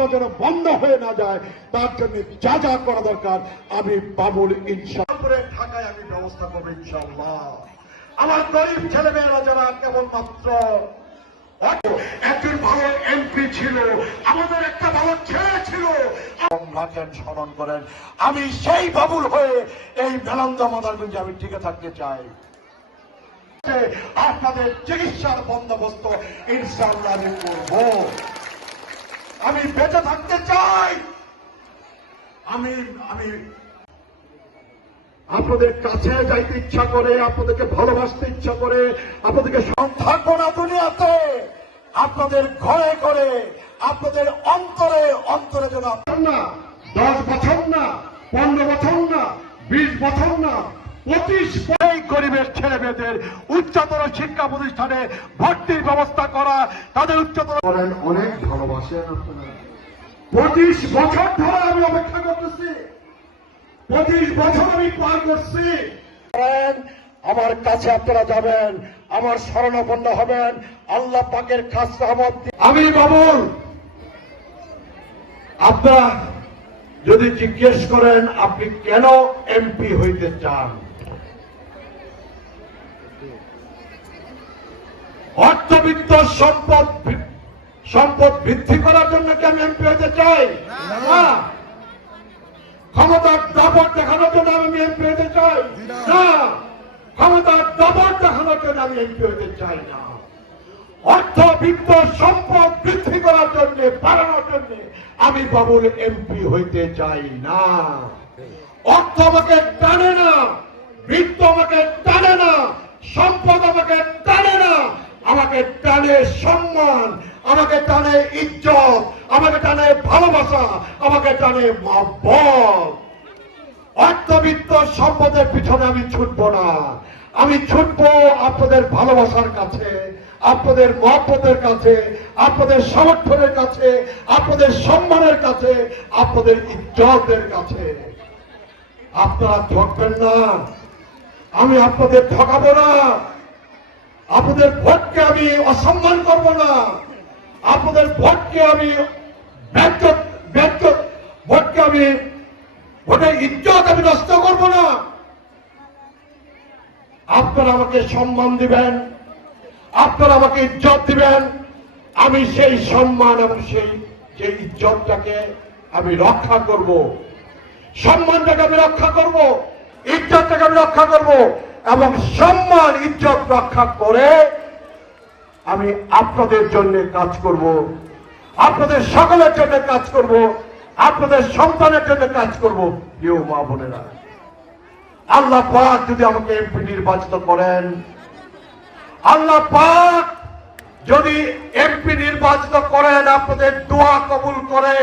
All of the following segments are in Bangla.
প্রতারণা যেন বন্ধ হয়ে না যায়, তার জন্য যা যা করা দরকার আমি বাবুল ইনশাআল্লাহ ঢাকায় আমি ব্যবস্থা করবো ইনশাআল্লাহ। আমার গরিব ছেলেমেয়েরা যারা কেবলমাত্র একজন ভালো এমপি ছিল, আমাদের একটা ভালো ছেলে ছিল, রাখেন, স্মরণ করেন, আমি সেই বাবুল হয়ে এই মেলান্দা মাদারগঞ্জে আমি টিকে থাকতে চাই। আপনাদের চিকিৎসার বন্দোবস্ত ইনশাআল্লাহ আমি করব। আমি বেঁচে থাকতে চাই। আমি আপনাদের কাছে যাইতে ইচ্ছা করে, আপনাদেরকে ভালোবাসতে ইচ্ছা করে, আপনাদেরকে থাকবো না দুনিয়াতে, আপনাদের ঘরে ঘরে, আপনাদের অন্তরে অন্তরে যেন না 10 বছর না, 15 বছর না, 20 বছর না, 25 গরিবের ছেলে মেয়েদের উচ্চতর শিক্ষা প্রতিষ্ঠানে ভর্তির ব্যবস্থা করা, তাদের উচ্চতর করেন। অনেক ভালোবাসেন আপনারা। 25 বছর ধরে আমি অপেক্ষা করতেছি, 25 বছর আমি পার করছি। আমার কাছে আপনারা যাবেন, আমার শরণাপন্ন হবেন, আল্লাহ পাকের খাস রহমত। আমি বাবুল, আপনারা যদি জিজ্ঞেস করেন আপনি কেন এমপি হইতে চান, অর্থবিত্ত সম্পদ বৃদ্ধি করার জন্য কি আমি এমপি হইতে চাই? না। ক্ষমতার দাপট দেখানোর জন্য আমি এমপি হইতে চাই না। ক্ষমতার দাপট দেখানোর জন্য আমি এমপি হইতে চাই না। অর্থবিত্ত সম্পদ বৃদ্ধি করার জন্য, বাড়ানোর জন্য আমি বাবুল এমপি হইতে চাই না। অর্থ আমাকে টানে না, বৃত্ত আমাকে টানে না, সম্পদ আমাকে টানে না। আমাকে টানে সম্মান, আমাকে টানে ইজ্জত, আমাকে টানে ভালোবাসা, আমাকে টানে মহব্বত। অর্থবিত্ত সম্পদের পিছনে আমি ছুটবো না। আমি ছুটবো আপনাদের ভালোবাসার কাছে, আপনাদের মহব্বতের কাছে, আপনাদের সমর্থনের কাছে, আপনাদের সম্মানের কাছে, আপনাদের ইজ্জতের কাছে। আপনারা ঠকবেন না, আমি আপনাদের ঠকাবো না। আপনাদের ভোটকে আমি অসম্মান করব না, আপনাদের ভোটকে আমি ভোটের ইজ্জত আমি নষ্ট করব না। আপনারা আমাকে সম্মান দিবেন, আপনারা আমাকে ইজ্জত দিবেন, আমি সেই সম্মান এবং সেই ইজ্জতটাকে আমি রক্ষা করব, সম্মানটাকে আমি রক্ষা করব, ইজ্জতটাকে আমি রক্ষা করব, এবং সম্মান ইজ্জত রক্ষা করে আমি আপনাদের জন্য কাজ করব, আপনাদের সকলের জন্য কাজ করব, আপনাদের সন্তানের জন্য কাজ করব। প্রিয় মা বোনেরা, আল্লাহ পাক যদি আমাকে এমপি নির্বাচিত করেন, আল্লাহ পাক যদি এমপি নির্বাচিত করেন, আপনাদের দোয়া কবুল করে,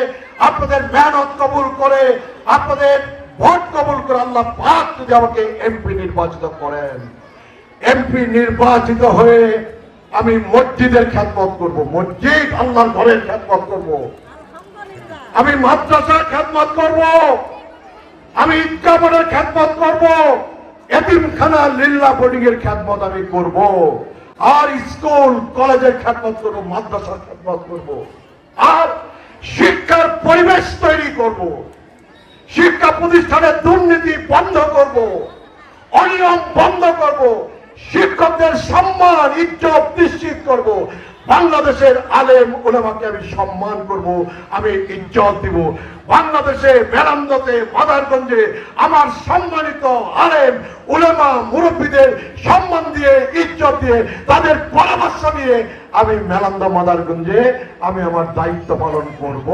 আপনাদের মেহনত কবুল করে, আপনাদের ভোট কবুল করে, আল্লাহ পাক যদি আমাকে এমপি নির্বাচিত করেন, এমপি নির্বাচিত হয়ে আমি মসজিদের খেদমত করব, মসজিদ আল্লাহর ঘরের খেদমত করব, আমি মাদ্রাসার খেদমত করব, আমি ঈদগাহ বোর্ডের খেদমত করব, এতিমখানা লিল্লাহ বোর্ডিং এর খেদমত আমি করব, আর স্কুল কলেজের খেদমত করব, মাদ্রাসার খেদমত করব, আর শিক্ষার পরিবেশ তৈরি করব, শিক্ষা প্রতিষ্ঠানের দুর্নীতি বন্ধ করব, অনিয়ম বন্ধ করব, শিক্ষকদের সম্মান ইজ্জত নিশ্চিত করব, বাংলাদেশের আলেম উলামাকে আমি সম্মান করব, আমি ইজ্জত দিব। বাংলাদেশে বেরামদাতে মাদারগঞ্জে আমার সম্মানিত আলেম উলামা মুরব্বীদের সম্মান দিয়ে, ইজ্জত দিয়ে, তাদের পরামর্শ নিয়ে আমি মেলান্দা মাদারগঞ্জে আমি আমার দায়িত্ব পালন করব।